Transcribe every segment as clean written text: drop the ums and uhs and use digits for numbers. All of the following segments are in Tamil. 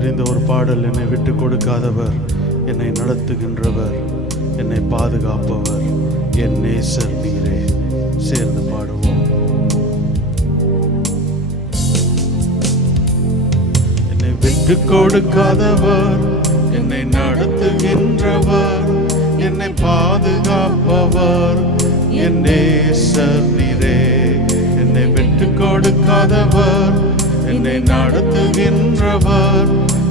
தெரிந்த ஒரு பாடல். என்னை விட்டு கொடுக்காதவர், என்னை நடத்துகின்றவர், என்னை பாதுகாப்பவர், என் நேசர் நீரே. சேர்ந்து பாடுவோம். என்னை விட்டு கொடுக்காதவர், என்னை நடத்துகின்றவர், என்னை பாதுகாப்பவர், என் நேசர் நீரே. என்னை விட்டு கொடுக்காதவர், என்னை நடத்துகின்றவர்,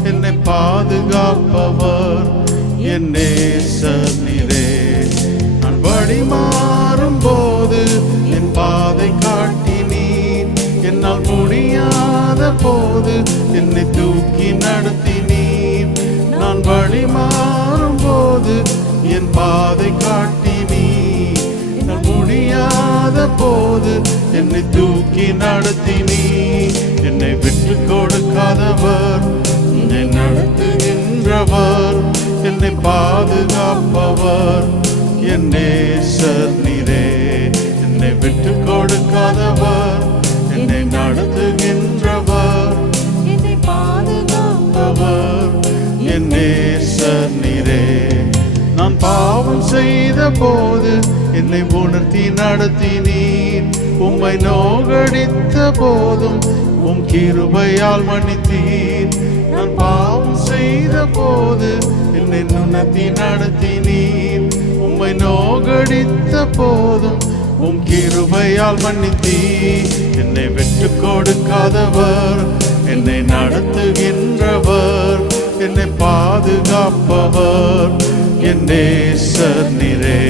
என்னை பாதுகாப்பவர், என் நேசர் நீரே. நான் வழி மாறும் போது என் பாதை காட்டினீர், என்னால் முடியாத போது என்னை தூக்கி நடத்தினீர். நான் வழி மாறும் போது என் பாதை காட்டினீர், என்னால் முடியாத போது என்னை தூக்கி நடத்தினீர். என்னை விட்டு கொடுக்காதவர், என்னை நடத்துகின்றவர், என்னை பாதுகாப்பவர், என் நேசர் நீரே. என்னை விட்டு கொடுக்காதவர், என்னை நடத்துகின்றவர், என்னை பாதுகாப்பவர், என் நேசர் நீரே. நான் பாவம் செய்த போது என்னை உணர்த்தி நடத்தினீர், உம்மை நோகடித்த போதும் உம் கிருபையால் மன்னித்தீர். நான் பாவம் செய்த போது என்னை உணர்த்தி நடத்தினீர், உம்மை நோகடித்த போதும் உம் கிருபையால் மன்னித்தீர். என்னை விட்டு கொடுக்காதவர், என்னை நடத்துகின்றவர், என்னை பாதுகாப்பவர், என் நேசர் நீரே.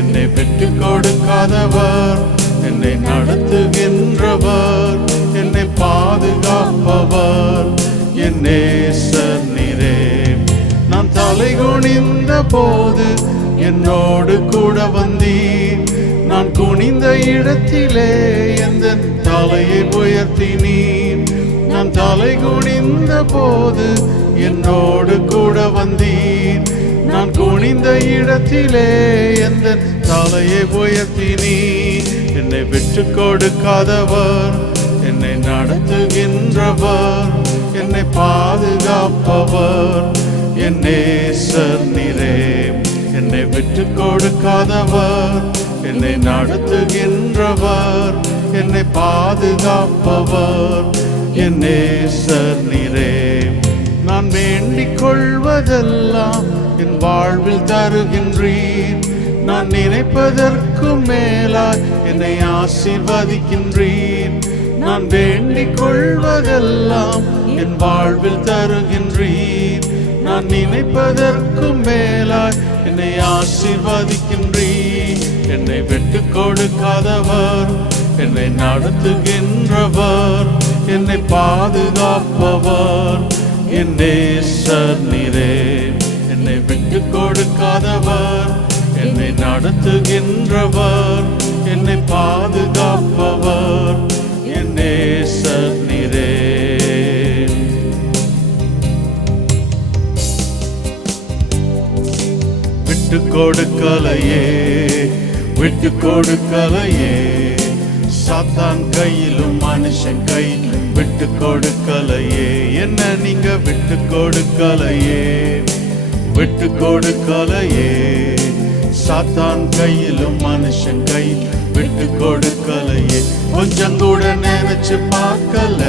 என்னை விட்டு கொடுக்காதவர், என்னை நடத்துகின்றவர், என்னை பாதுகாப்பவர், என் நேசர் நீரே. நான் தலை குனிந்த போது என்னோடு கூட வந்தீர், நான் குனிந்த இடத்திலே எந்த தலையை உயர்த்தினீர். நான் தலை குனிந்த போது என்னோடு கூட வந்தீர், நான் குனிந்த இடத்திலே எந்த தலையை உயர்த்தினீர். என்னை விட்டு கொடுக்காதவர், என்னை நடத்துகின்றவர், என்னை பாதுகாப்பவர், என் நேசர் நீரே. என்னை விட்டு கொடுக்காதவர், என்னை நடத்துகின்றவர், என்னை பாதுகாப்பவர், என் நேசர் நீரே. நான் வேண்டிக் கொள்வதெல்லாம் என் வாழ்வில் தருகின்றீர், நான் நினைப்பதற்கு மேலாய் என்னை ஆசீர்வதிக்கின்றீர். நான் வேண்டிக் கொள்வதெல்லாம் என் வாழ்வில் தருகின்றீர், நான் நினைப்பதற்கு மேலாய் என்னை ஆசீர்வதிக்கின்றீர். என்னை விட்டு கொடுக்காதவர், என்னை நடத்துகின்றவர், என்னை பாதுகாப்பவர், என் நேசர் நீரே. என்னை விட்டு கொடுக்காதவர், என்னை நடத்துகின்றவர், என்னை பாதுகாப்பவர், என் நேசர் நீரே. விட்டு கொடுக்கலையே, விட்டு கொடுக்கலையே, சாத்தான் கையிலும் மனுஷன் கையிலும் விட்டு கொடுக்கலையே. என்ன நீங்க விட்டு கொடுக்கலையே, விட்டு கொடுக்கலையே, சாத்தான் கையிலும் மனுஷன் கையில் விட்டு கொடுக்கலையே. கொஞ்சம் கூட நினைச்சு பார்க்கல,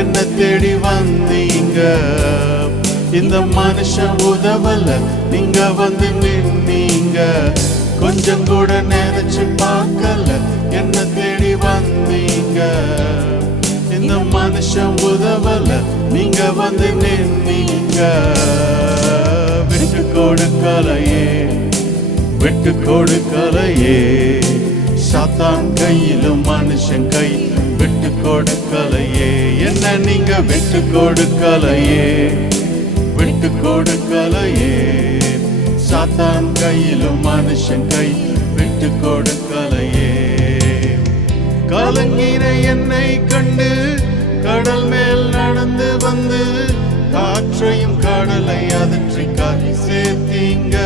என்ன தேடி வந்தீங்க. இந்த மனுஷன் உதவல, நீங்க வந்து நின்னீங்க. கொஞ்சம் கூட நினைச்சு பார்க்கல, என்ன தேடி வந்தீங்க. இந்த மனுஷன் உதவல, நீங்க வந்து நின்னீங்க. விட்டு கொடுக்கலையே, விட்டு கொடுக்கலையே, சாத்தான் கையிலும் மனுஷன் கை விட்டு கொடுக்கலையே. என்ன நீங்க விட்டு கொடுக்கலையே, விட்டு கொடுக்கலையே, சாத்தான் கையிலும் மனுஷன் கை விட்டு கொடுக்கலையே. கலங்கின என்னை கண்டு கடல் மேல் நடந்து வந்து காற்றையும் கடலை அதற்றி காரி சேர்த்தீங்க.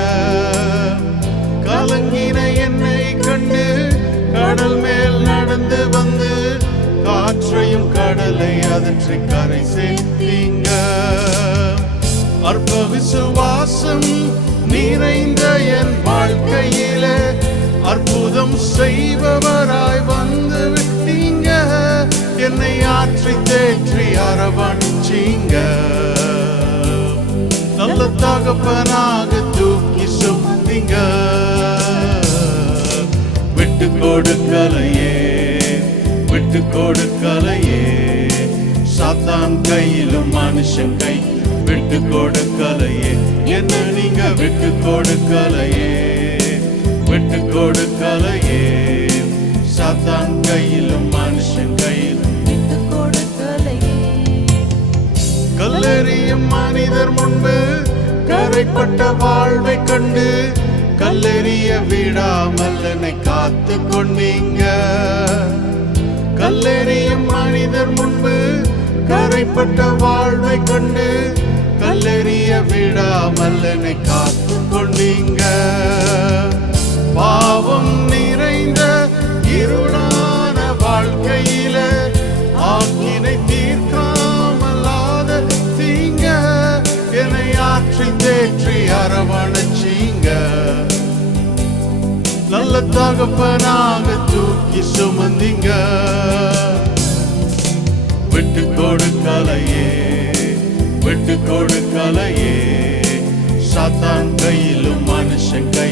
கலங்கின என்னை கண்டு கடல் மேல் நடந்து வந்து காற்றையும் கடலை அதற்றி கரை சேர்த்தீங்க. அற்ப விசுவாசம் நிறைந்த என் வாழ்க்கையிலே அற்புதம் செய்பவராய் வந்து விட்டீங்க. என்னை ஆற்றி தேற்றி அரவணைச்சீங்க. நல்ல தகப்பனாக தூக்கி சுமந்தீங்க. விட்டு கொடுக்கலையே, விட்டு கொடுக்கலையே. சாத்தான் கையிலும் மனுஷன் கை விட்டு கொடுக்கலையே. என்ன நீங்க விட்டு கொடுக்கலையே, விட்டு கொடுக்கலையே. சாத்தான் கையிலும் மனுஷன் கையிலும் விட்டு கொடுக்கலையே. கல்லெறியும் மனிதர் முன்பு கரைப்பட்ட வாழ்வை கண்டு கல்லெறிய விடாமல் என்னை காத்து கொண்டீங்க. கல்லெறியும் மனிதர் முன்பு கரைப்பட்ட வாழ்வை கண்டு கல்லெறிய விடாமல் என்னை காத்து கொண்டீங்க. பாவம் நிறைந்த இருளான வாழ்க்கையில ஆக்கினை தீர்க்காமலாத தீங்க என்னை ஆற்றி தேற்றி அரவணைச்சீங்க. நல்ல தகப்பனாக தூக்கி சுமந்தீங்க. விட்டு கொடுக்கலையே, விட்டு கொடுக்கலையே. சாத்தான் கையிலும் மனுஷன் கை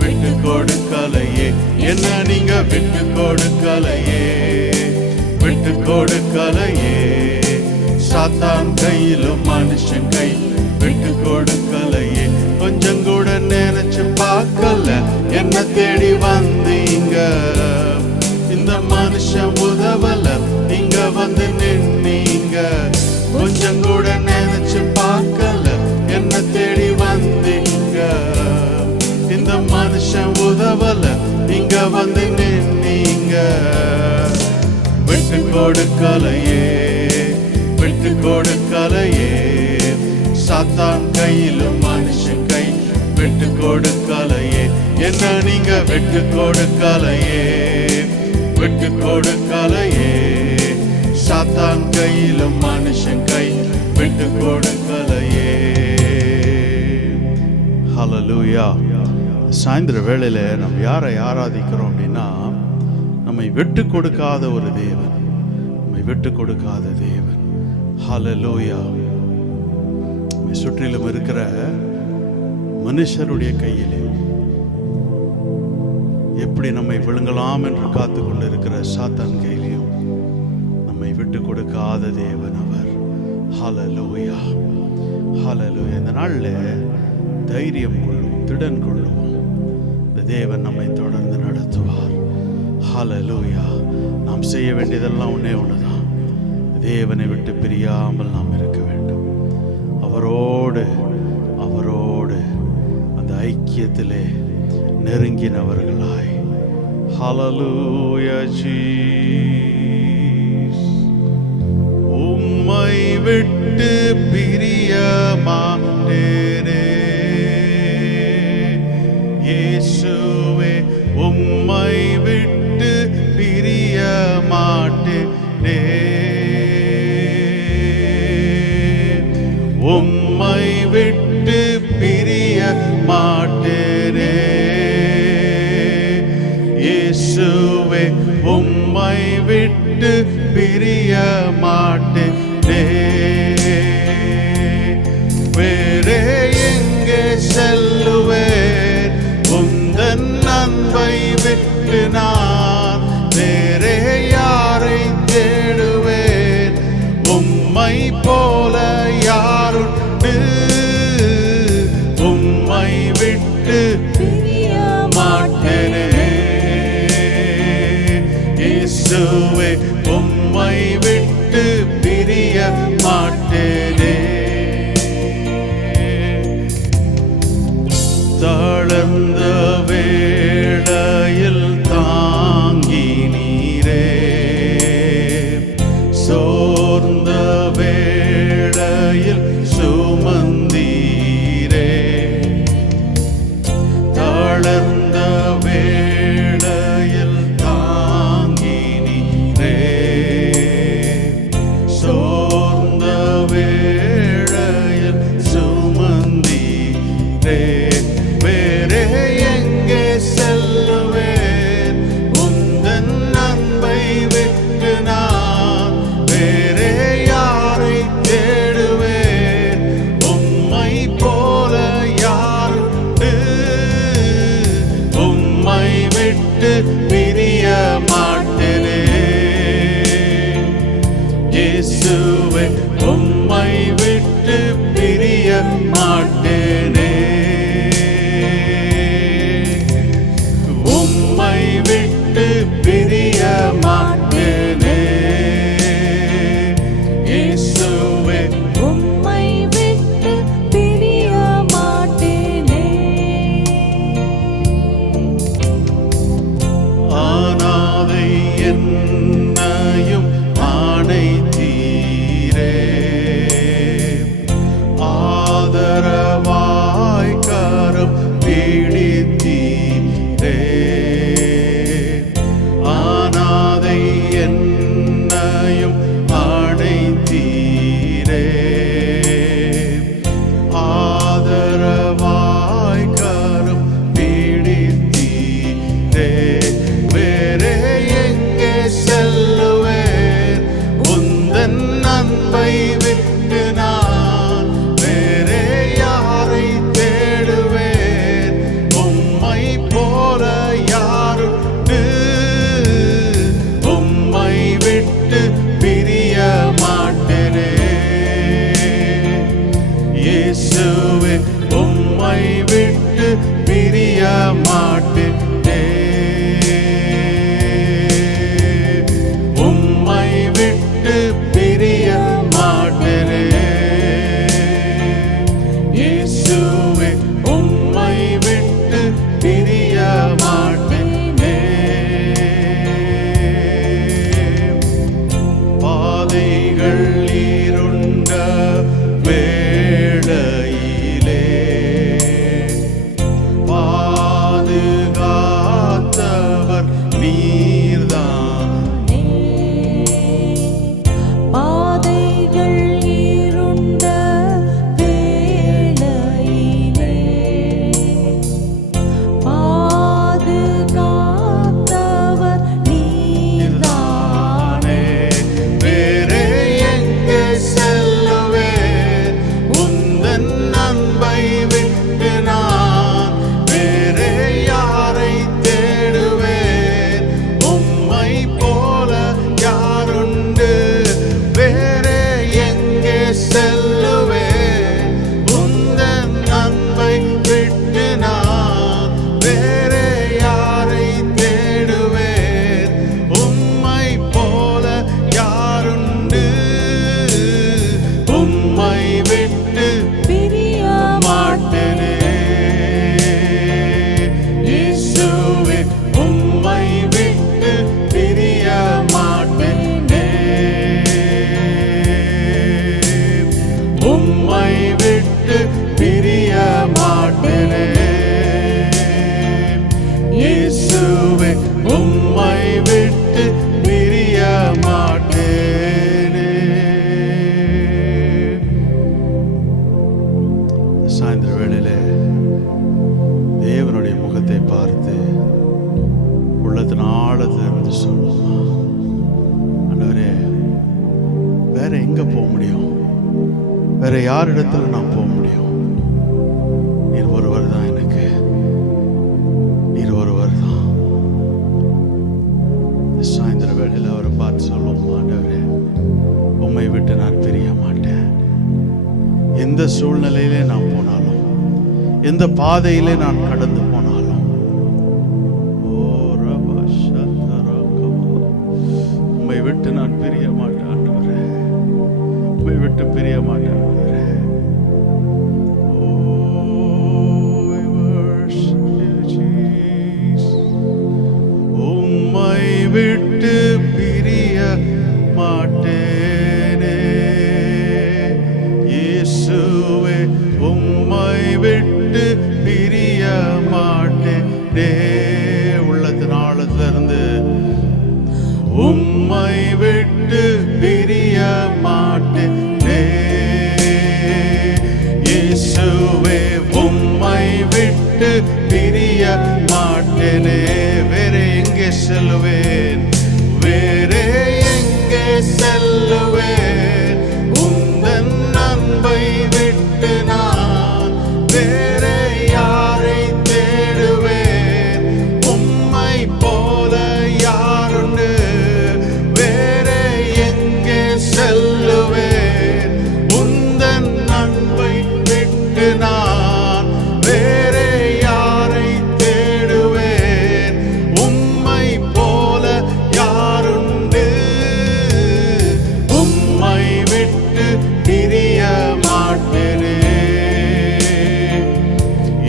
விட்டு கொடுக்கலையே. என்ன நீங்க விட்டு கொடுக்கலையே, விட்டு கொடுக்கலையே. சாத்தான் கையிலும் மனுஷன் கை விட்டு கொடுக்கலையே. கொஞ்சம் கூட நினைச்சு பார்க்கல என்ன தேடி வந்தீங்க. இந்த மனுஷன் உதவல, நீங்க வந்து நின்னீங்க. கொஞ்சம் கூட நினைச்சு பார்க்கல என்ன தேடி வந்தீங்க. இந்த மனுஷன் உதவல, நீங்க வந்து நின்னீங்க. விட்டு கொடுக்கலையே, விட்டு கொடுக்கலையே. சாத்தான் கையிலும் மனுஷன் கை விட்டு கொடுக்கலையே. என்ன நீங்க விட்டு கொடுக்கலையே, விட்டு கொடுக்கலையே. சாத்தான் கையிலும் மனுஷன் கை விட்டு கொடுக்கலையே. ஹல்லேலூயா. சாயந்தர வேளையில நம்ம யாரை ஆராதிக்கிறோம் அப்படின்னா, நம்மை விட்டு கொடுக்காத ஒரு தேவன், நம்மை விட்டு கொடுக்காத தேவன். ஹல்லேலூயா. நம்மை சுற்றிலும் இருக்கிற மனுஷருடைய கையிலே எப்படி நம்மை விழுங்கலாம் என்று காத்து கொண்டு இருக்கிற சாத்தான் கையிலையும் நம்மை விட்டு கொடுக்காத தேவன் அவர். ஹல்லேலூயா, ஹல்லேலூயா. இந்த நாளில் தைரியம் கொள்ளும், திடன் கொள்ளுவோம். இந்த தேவன் நம்மை தொடர்ந்து நடத்துவார். ஹல்லேலூயா. நாம் செய்ய வேண்டியதெல்லாம் ஒன்றே ஒன்றுதான், தேவனை விட்டு பிரியாமல் நாம் இருக்க வேண்டும். அவரோடு அந்த ஐக்கியத்திலே நெருங்கினவர்களாய். ஹல்லேலூயா ஜீசஸ். உம்மை விட்டு பிரிய மாட்டேனே இயேசுவே. உம்மை விட்டு பிரிய மாட்டேனே. உம்மை விட்டு பிரிய மாட்டேனே இயேசுவே. உம்மை விட்டு பிரிய மாட்டேனே. வேறே எங்கே செல்லுவேன் உந்தன் அன்பை விட்டு நான்? வேறே யாரை தேடுவேன்? உம்மை போல யாருண்டு? உம்மை விட்டு பிரிய மாட்டேனே இயேசுவே. உம்மை விட்டு பிரிய மாட்டேனே. தளர்ந்த வேளையில் தாங்கினீரே, சோர்ந்த வேளையில் இயேசுவே உம்மை விட்டு பிரிய மாட்டேனே, உம்மை விட்டு பிரிய மாட்டேனே, இயேசுவே உம்மை விட்டு பிரிய மாட்டேனே. ஆனாதை என்னையும் ஆணைத்தீரே, ஆதரவாய் கரம் பிடித்தீரே, ஆனாதை என்னையும் ஆணைத்தீரே, ஆதரவாய் கரம் பிடித்தீரே. வேறே எங்கே செல்லுவேன் உந்தன் அன்பை விட்டு நான், வேறே யாரை தேடுவேன் உம்மை போல யாருண்டு, உம்மை விட்டு பிரிய மாட்டேனே, இயேசுவே உம்மை விட்டு பிரிய மாட்டேனே, உம்மை விட்டு பிரிய மாட்டேனே, இயேசுவே உம்மை விட்டு பிரிய மாட்டேனே. பாதைகள் இருண்ட வேளையிலே பாதுகாத்தவர் நீர்தானே, பாதைகள் இருண்ட வேளையிலே பாதுகாத்தவர் நீர்தானே. வேறே எங்கே செல்லுவேன் உந்தன் அன்பை விட்டு நான், வேறே யாரை தேடுவேன் உம்மை போல யாருண்டு, வேறே எங்கே செல்லுவேன் உந்தன் அன்பை விட்டு நான், வேறே யாரை தேடுவேன் உம்மை போல யாருண்டு, உம்மை விட்டு பிரிய மாட்டேனே, இயேசுவே உம்மை விட்டு பிரிய மாட்டேனே, உம்மை விட்டு பிரிய மாட்டேனே, இயேசுவே உம்மை விட்டு பிரிய மாட்டேனே. சாயந்தர வேளையிலே தேவனுடைய முகத்தை பார்த்து உள்ளத்தின் ஆழத்திலிருந்து சொல்லுமா, ஆண்டவரே வேற எங்க போக முடியும், வேற யாரிடத்துல நான் போக முடியும், நீர் ஒருவர் தான் எனக்கு, நீர் ஒருவர் தான். சாயந்தர வேளையில் அவரை பார்த்து சொல்லுவோம், ஆண்டவரே உம்மை விட்டு நான் பிரிய மாட்டேன். எந்த சூழ்நிலையிலே நான் போனாலும், எந்த பாதையிலே நான் கடந்து போனாலும், உம்மை விட்டு நான் பிரிய மாட்டேன் ஆண்டவரே, உம்மை விட்டு பிரிய மாட்டேன் ஆண்டவரே. I worship you, Jesus. உம்மை விட்டு பிரிய மாட்டேனே, இயேசுவே உம்மை விட்டு பிரிய மாட்டேனே. உள்ளத்தின் ஆழத்திலிருந்து உம்மை விட்டு பிரிய மாட்டேனே, பிரிய மாட்டேனே.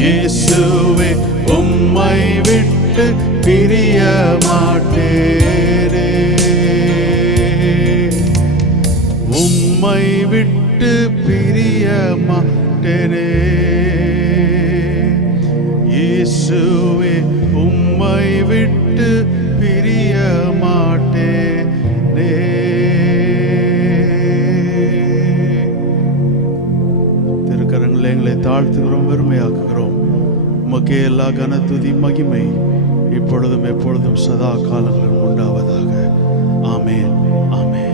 இயேசுவே உம்மை விட்டு பிரிய மாட்டேனே. உம்மை விட்டு பிரிய மாட்டேனே. இயேசுவே உம்மை விட்டு பிரிய மாட்டேனே. திருக்கரங்களை எங்களை தாழ்த்துகிறோம், பெருமையாக்குகிறோம். உமக்கே எல்லா கனத்துதி மகிமை இப்பொழுதும் எப்பொழுதும் சதா காலங்களும் உண்டாவதாக. ஆமென், ஆமென்.